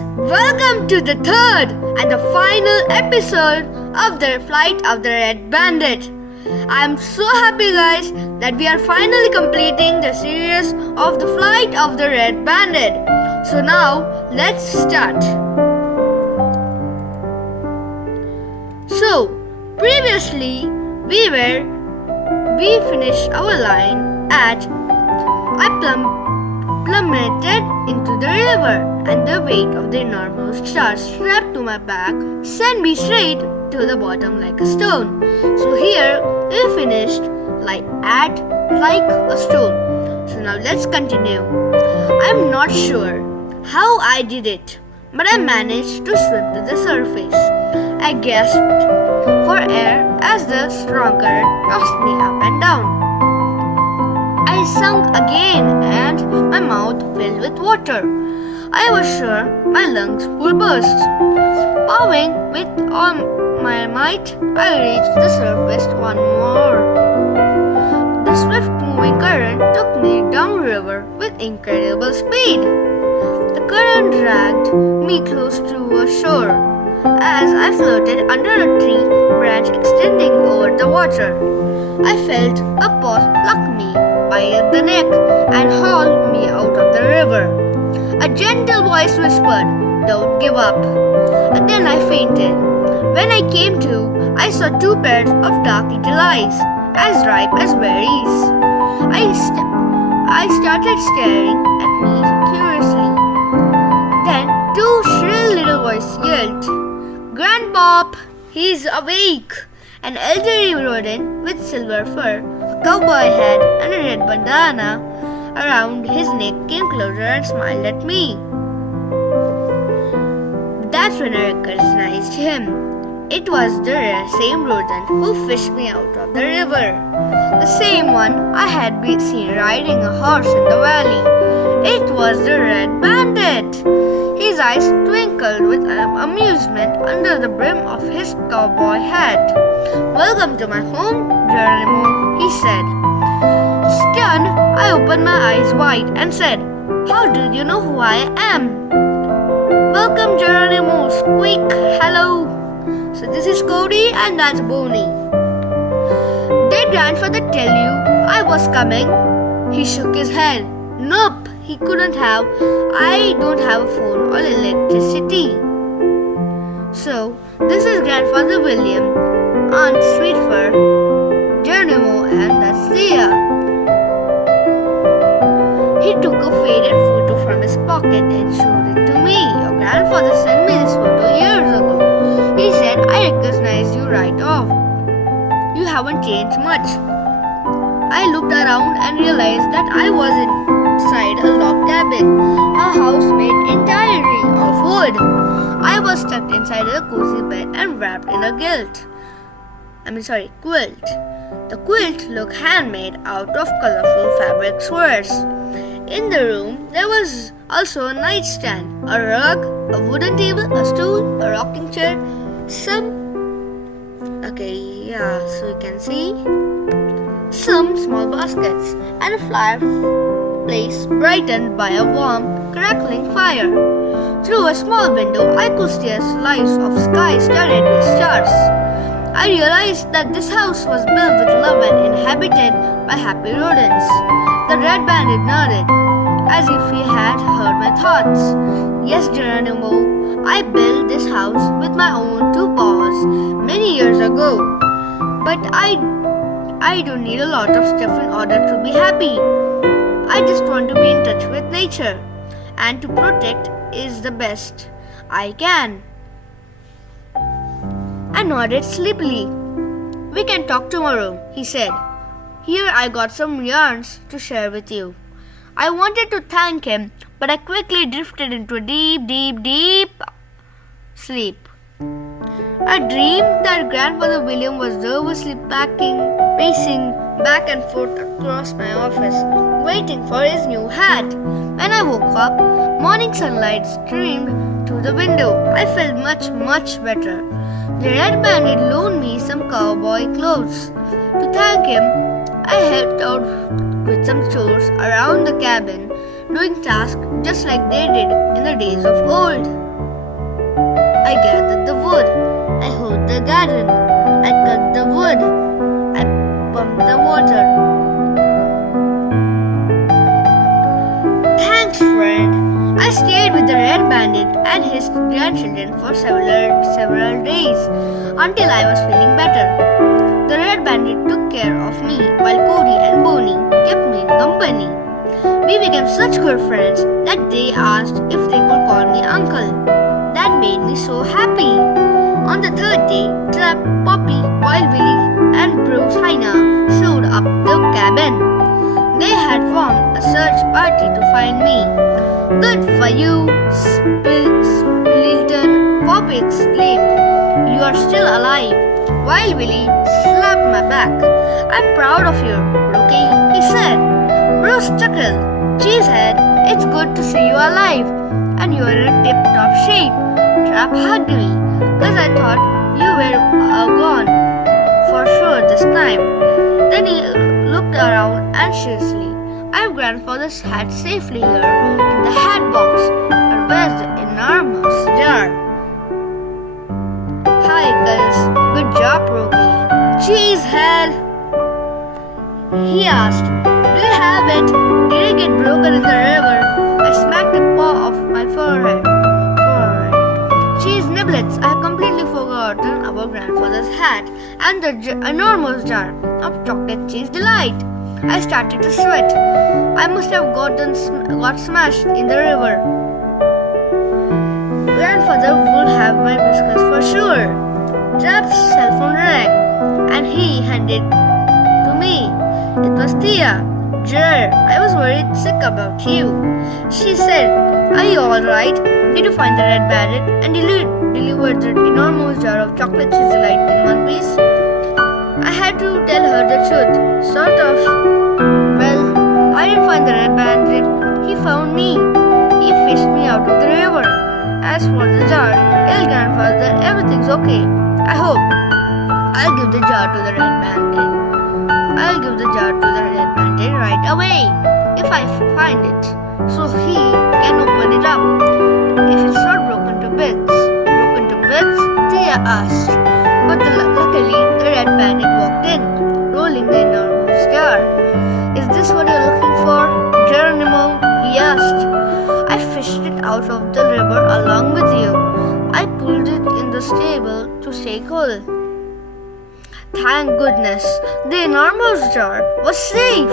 welcome to the third and the final episode of the Flight of the Red Bandit. I'm so happy guys that we are finally completing the series of the Flight of the Red Bandit. So now let's start. So previously we finished our line at I plummeted into the river, and the weight of the enormous star strapped to my back sent me straight to the bottom like a stone. So here we finished like a stone. So now let's continue. I'm not sure how I did it, but I managed to swim to the surface. I gasped for air as the strong current tossed me up and down. I sunk again and my mouth filled with water. I was sure my lungs would burst. Pawing with all my might, I reached the surface once more. The swift-moving current took me downriver with incredible speed. The current dragged me close to a shore as I floated under a tree branch extending over the water. I felt a paw pluck me by the neck and hauled me out of the river. A gentle voice whispered, "Don't give up." And then I fainted. When I came to, I saw two pairs of dark little eyes, as ripe as berries. I started staring at me curiously. Then two shrill little voices yelled, "Grandpop, he's awake!" An elderly rodent with silver fur, a cowboy hat, and a red bandana around his neck came closer and smiled at me. That's when I recognized him. It was the same rodent who fished me out of the river. The same one I had been seen riding a horse in the valley. It was the Red Bandit. His eyes twinkled with amusement under the brim of his cowboy hat. "Welcome to my home, Geronimo," he said. Stunned, I opened my eyes wide and said, "How did you know who I am?" "Welcome, Geronimo, squeak, hello." So this is Cody and that's Bonnie. "Did grandfather tell you I was coming?" He shook his head. "Nope, he couldn't have. I don't have a phone or electricity." So this is Grandfather William, Aunt Sweetfur, Geronimo, and that's Thea. He took a faded photo from his pocket and showed it to me. "Your grandfather sent me this photo years ago. He said I recognize you right off. You haven't changed much." I looked around and realized that I was inside a log cabin, a house made entirely of wood. I was tucked inside a cozy bed and wrapped in a quilt. The quilt looked handmade out of colorful fabric squares. In the room, there was also a nightstand, a rug, a wooden table, a stool, a rocking chair, so you can see some small baskets, and a fireplace brightened by a warm, crackling fire. Through a small window, I could see a slice of sky studded with stars. I realized that this house was built with love and inhabited by happy rodents. The Red Bandit nodded, as if he had heard my thoughts. "Yes, Geronimo, I built this house with my own two paws many years ago. But I don't need a lot of stuff in order to be happy. I just want to be in touch with nature, and to protect is the best I can." I nodded sleepily. "We can talk tomorrow," he said. "Here I got some yarns to share with you." I wanted to thank him, but I quickly drifted into a deep sleep. I dreamed that Grandfather William was nervously pacing back and forth across my office, waiting for his new hat. When I woke up, morning sunlight streamed through the window. I felt much better. The Red Bandit loaned me some cowboy clothes. To thank him, I helped out with some chores around the cabin, doing tasks just like they did in the days of old. I gathered the wood. I hoed the garden. I cut the wood. I pumped the water. Thanks, friend. I stayed with the red bandit and his grandchildren for several days until I was feeling better. The red bandit took care of me while Cody and Bonnie kept me company. We became such good friends that they asked if they could call me uncle. That made me so happy. On the third day, Trap, Poppy, Wild Willie, and Bruce Hyena showed up the cabin. They had formed a search party to find me. Good for you, Spilton, Poppy exclaimed. You are still alive. Wild Willie slapped my back. I'm proud of you, rookie, he said. Bruce chuckled. Cheesehead, it's good to see you alive. And you are in tip-top shape. Trap hugged me, because I thought you were gone for sure this time. Then he looked around anxiously. I have grandfather's hat safely here in the hat box. But where's the enormous jar? Hi, guys. Good job, Rookie. Cheesehead, he asked. Do you have it? Did it get broken in the river? I smacked the paw off my forehead. Cheese niblets, I had completely forgotten about grandfather's hat and the enormous jar of chocolate cheese delight. I started to sweat. I must have got smashed in the river. Grandfather would have my whiskers for sure. Trap's cell phone rang and he handed to me. It was Tia. Jer, I was worried sick about you. She said, are you alright? Did you find the red bandit and deliver the enormous jar of chocolate cheese delight in one piece? I had to tell her the truth, sort of. Well, I didn't find the red bandit. He found me. He fished me out of the river. As for the jar, tell grandfather everything's okay. I hope. I'll give the jar to the red bandit. I'll give the jar to the red bandit right away if I find it, so he can open it up. If it's not broken to bits, Tia asked. But luckily, the red bandit walked in, rolling the enormous jar. Is this what you're looking for, Geronimo? He asked. I fished it out of the river along with you. I pulled it in the stable to stay cool. Thank goodness, the enormous jar was safe.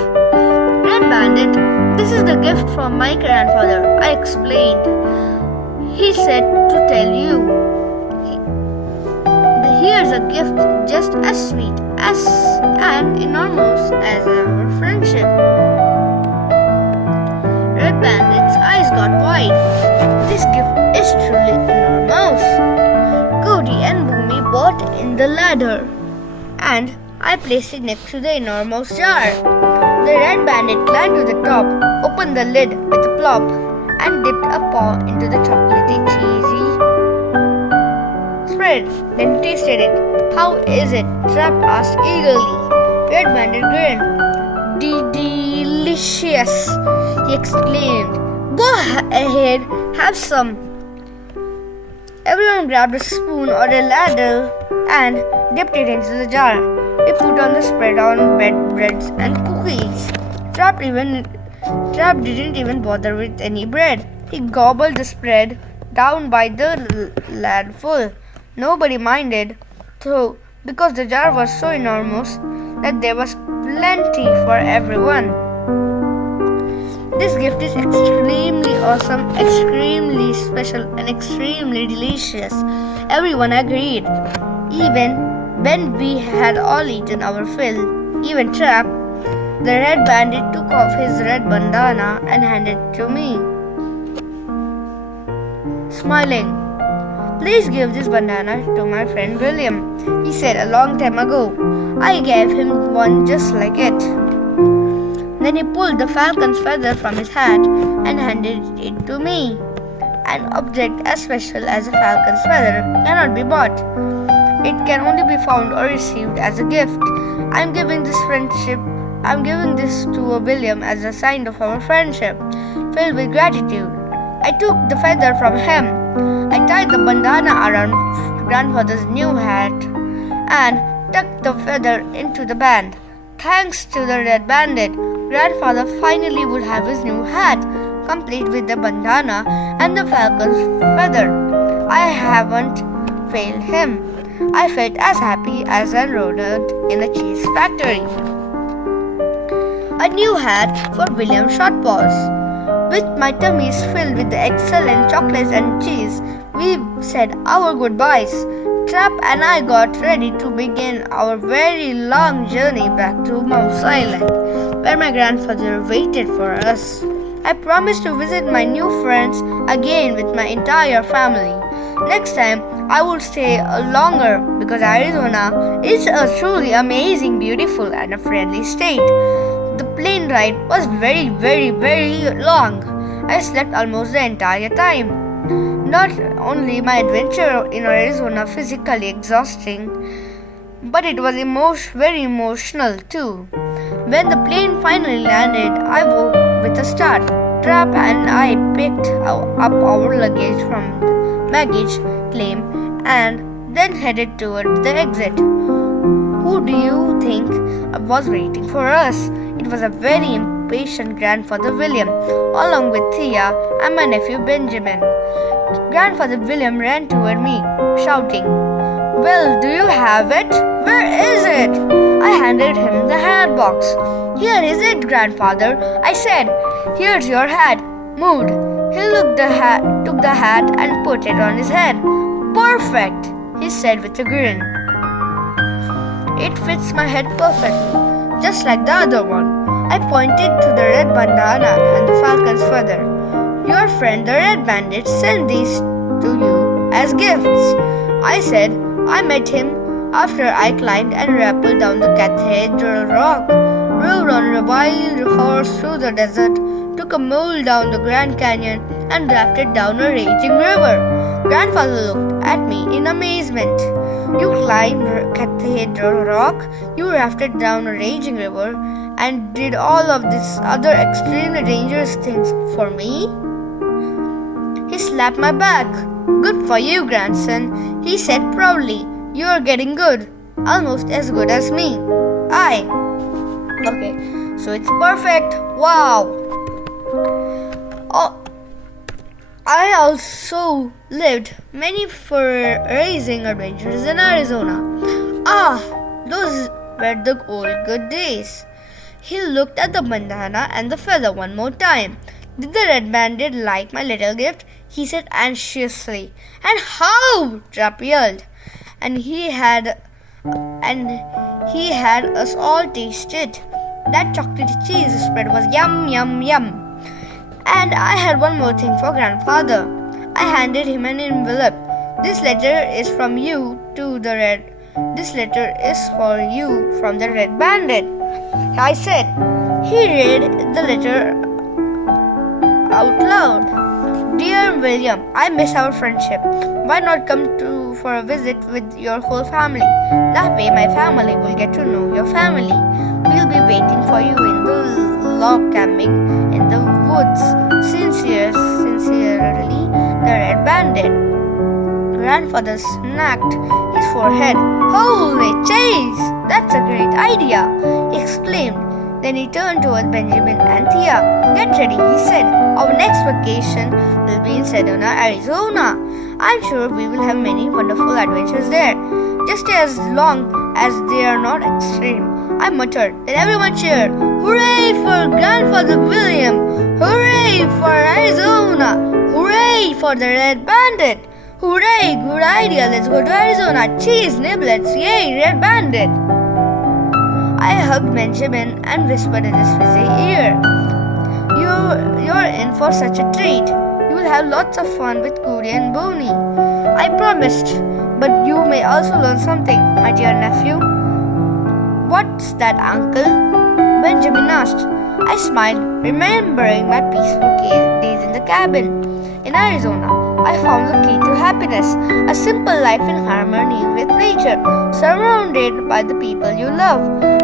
Red Bandit, this is the gift from my grandfather, I explained. He said to tell you. Here's a gift just as sweet as and enormous as our friendship. Red Bandit's eyes got wide. This gift is truly enormous. Cody and Boomy bought in the ladder, and I placed it next to the enormous jar. The red bandit climbed to the top, opened the lid with a plop, and dipped a paw into the chocolatey cheesy spread. Then he tasted it. How is it? Trap asked eagerly. Red bandit grinned. Delicious, he exclaimed. Go ahead, have some. Everyone grabbed a spoon or a ladle and dipped it into the jar. We put on the spread on breads and cookies. Trap didn't even bother with any bread. He gobbled the spread down by the ladful. Nobody minded, though, because the jar was so enormous that there was plenty for everyone. This gift is extremely awesome, extremely special, and extremely delicious. Everyone agreed. Even when we had all eaten our fill, even Trap, the red bandit took off his red bandana and handed it to me. Smiling, please give this bandana to my friend William, he said a long time ago. I gave him one just like it. Then he pulled the falcon's feather from his hat and handed it to me. An object as special as a falcon's feather cannot be bought. It can only be found or received as a gift. I'm giving this to William as a sign of our friendship, filled with gratitude. I took the feather from him. I tied the bandana around grandfather's new hat and tucked the feather into the band. Thanks to the red bandit, grandfather finally would have his new hat, complete with the bandana and the falcon's feather. I haven't failed him. I felt as happy as a rodent in a cheese factory. A new hat for William Shortpaws. With my tummies filled with the excellent chocolates and cheese, we said our goodbyes. Trap and I got ready to begin our very long journey back to Mouse Island, where my grandfather waited for us. I promised to visit my new friends again with my entire family. Next time, I will stay longer because Arizona is a truly amazing, beautiful, and a friendly state. The plane ride was very, very, very long. I slept almost the entire time. Not only my adventure in Arizona physically exhausting, but it was very emotional too. When the plane finally landed, I woke with a start. Trap and I picked up our luggage from the baggage claim and then headed toward the exit. Who do you think was waiting for us? It was a very impatient grandfather William, along with Thea and my nephew Benjamin. Grandfather William ran toward me, shouting, "Well, do you have it? Where is it?" I handed him the hat box. "Here is it, grandfather," I said. "Here's your hat. Moved." He took the hat and put it on his head. "Perfect," he said with a grin. "It fits my head perfectly, just like the other one." I pointed to the red bandana and the falcon's feather. "Your friend the red bandit sent these to you as gifts," I said. "I met him after I climbed and rappelled down the cathedral rock, rode on a wild horse through the desert, took a mule down the Grand Canyon, and rafted down a raging river." Grandfather looked at me in amazement. "You climbed Cathedral Rock, you rafted down a raging river, and did all of these other extremely dangerous things for me?" He slapped my back. "Good for you, grandson," he said proudly. "You are getting good, almost as good as me." Okay, so it's perfect. Wow. I also lived many raising adventures in Arizona. Those were the old good days. He looked at the bandana and the feather one more time. "Did the red bandit like my little gift?" he said anxiously. "And how?" Trap yelled. And he had us all taste it. That chocolate cheese spread was yum, yum, yum. And I had one more thing for grandfather. I handed him an envelope. This letter is for you from the red bandit," I said. He read the letter out loud. "Dear William, I miss our friendship. Why not come for a visit with your whole family? That way my family will get to know your family. We'll be waiting for you in the log cabin in the woods. Sincerely, the red bandit." Grandfather smacked his forehead. "Holy cheese! That's a great idea!" he exclaimed. Then he turned toward Benjamin and Thea. "Get ready," he said. "Our next vacation will be in Sedona, Arizona. I'm sure we will have many wonderful adventures there, just as long as they are not extreme." I muttered. Then everyone cheered. "Hooray for Grandfather William! Hooray for Arizona! Hooray for the red bandit! Hooray! Good idea! Let's go to Arizona! Cheese niblets! Yay! Red bandit!" I hugged Benjamin and whispered in his fuzzy ear, You're in for such a treat. You will have lots of fun with Goody and Boney." I promised. "But you may also learn something, my dear nephew." "What's that, uncle?" Benjamin asked. I smiled, remembering my peaceful days in the cabin. In Arizona, I found the key to happiness, a simple life in harmony with nature, surrounded by the people you love.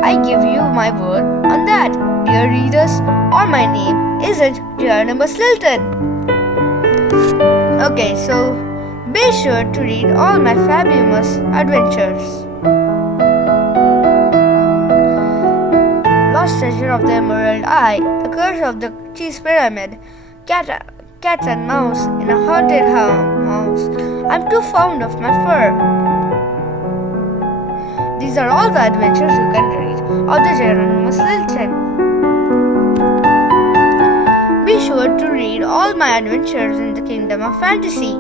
I give you my word on that, dear readers, or my name isn't Geronimo Stilton. Okay, so Be sure to read all my fabulous adventures. Lost Treasure of the Emerald Eye, The Curse of the Cheese Pyramid, Cat and Mouse in a Haunted House. I'm too fond of my fur. These are all the adventures you can read of the Geronimo Stilton. Be sure to read all my adventures in the Kingdom of Fantasy.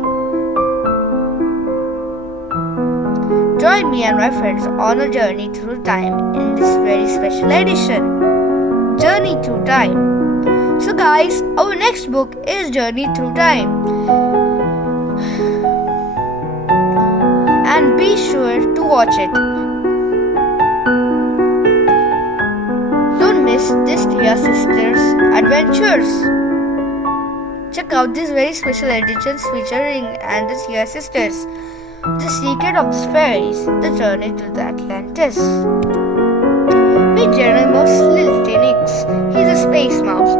Join me and my friends on a journey through time in this very special edition, Journey Through Time. So guys, our next book is Journey Through Time. And be sure to watch it. Don't miss this Thea Sisters adventures. Check out these very special editions featuring and the Thea Sisters. The Secret of the Fairies, The Journey to the Atlantis. Meet Geronimo Stilton. He's a space mouse.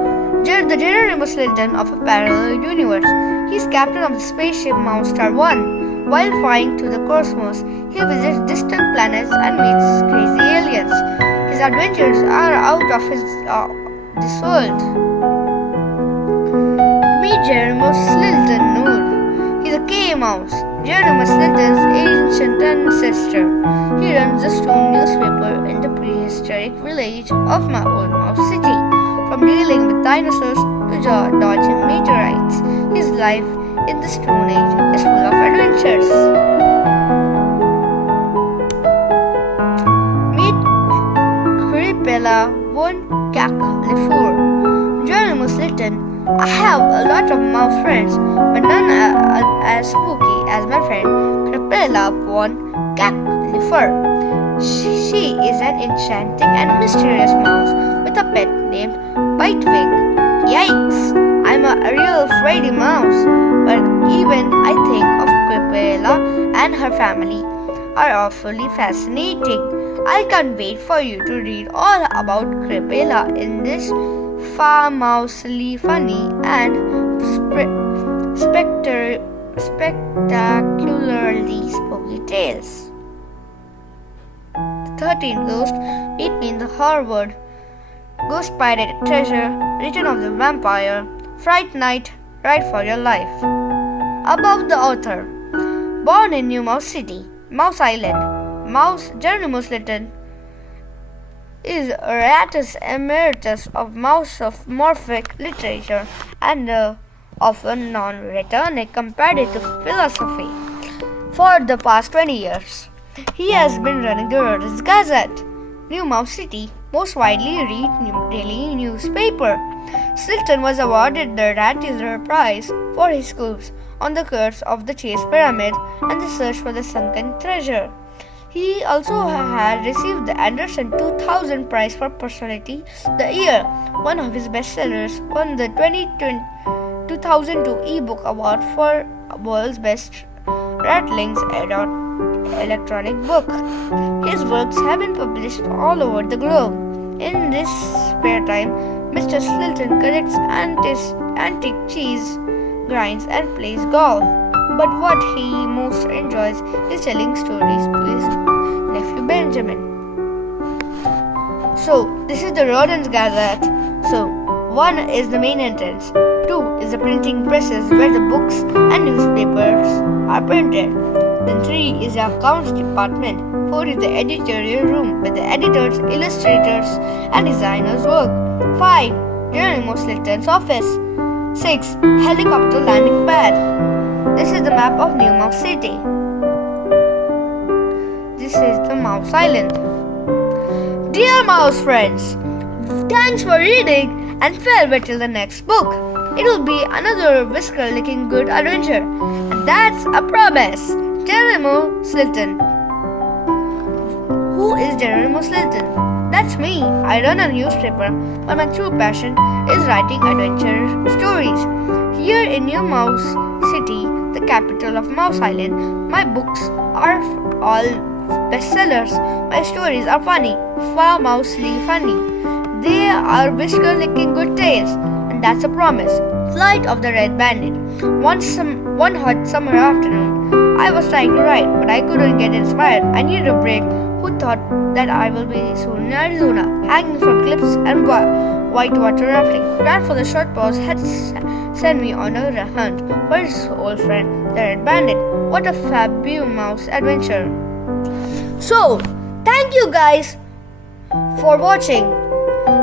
The Geronimo Stilton of a parallel universe. He's captain of the spaceship Mouse Star 1. While flying through the cosmos, he visits distant planets and meets crazy aliens. His adventures are out of this world. Meet Geronimo Stilton Nude. He's a cave mouse. Geronimo Stilton's ancient ancestor. He runs the stone newspaper in the prehistoric village of my old mouse city. From dealing with dinosaurs to dodging meteorites, his life in the Stone Age is full of adventures. Meet Cripella von Cacklefour. Geronimo Stilton. I have a lot of mouse friends, but none as spooky as my friend Cripella von Cacklefour. She is an enchanting and mysterious mouse with a pet named Bitewing. Yikes! I'm a real fraidy mouse, but even I think of Cripella and her family are awfully fascinating. I can't wait for you to read all about Cripella in this far-mousely funny and spectacularly spooky tales. The 13th Ghost. Meet me in the Harvard. Ghost Pirate Treasure. Return of the Vampire. Fright Night. Ride for Your Life. About the author. Born in New Mouse City, Mouse Island, Geronimo Stilton is Emeritus Emeritus of mouse-morphic literature and often non-returning comparative philosophy. For the past 20 years, he has been running the Rodents Gazette, New Mouse City, most widely read daily newspaper. Stilton was awarded the Ratzinger Prize for his scoops on the curse of the Chase Pyramid and the search for the sunken treasure. He also had received the Anderson 2000 Prize for Personality the Year. One of his bestsellers won the 2002 ebook award for World's Best Rattlings electronic book. His works have been published all over the globe. In this spare time, Mr. Stilton collects antique cheese, grinds and plays golf. But what he most enjoys is telling stories to his nephew Benjamin. So, this is the Rodents Gazette. So, 1 is the main entrance, 2 is the printing presses where the books and newspapers are printed. Then 3 is the accounts department, 4 is the editorial room where the editors, illustrators and designers work. 5. Geronimo Stilton's office. 6. Helicopter landing pad. This is the map of New Mouse City. This is the Mouse Island. Dear mouse friends, thanks for reading and farewell till the next book. It will be another whisker-licking good adventure. And that's a promise. Geronimo Stilton. Who is Geronimo Stilton? That's me. I run a newspaper, but my true passion is writing adventure stories. Here in New Mouse City, the capital of Mouse Island, my books are all bestsellers. My stories are funny, far mousely funny. They are whisker-licking good tales, and that's a promise. Flight of the Red Bandit. One hot summer afternoon, I was trying to write, but I couldn't get inspired. I needed a break. Who thought that I will be soon in Arizona, hanging from cliffs and whitewater rafting? Grandfather Short Paws had sent me on a hunt for his old friend, the Red Bandit. What a fabulous adventure! So, thank you guys for watching.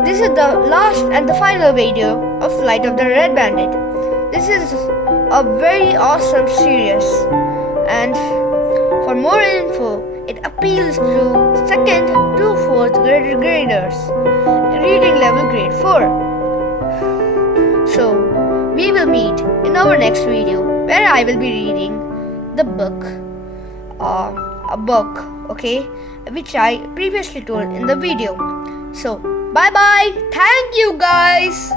This is the last and the final video of Flight of the Red Bandit. This is a very awesome series, and for more info, it appeals to 2nd to 4th graders, reading level grade 4. So, we will meet in our next video where I will be reading the book, okay, which I previously told in the video. So, bye bye. Thank you guys.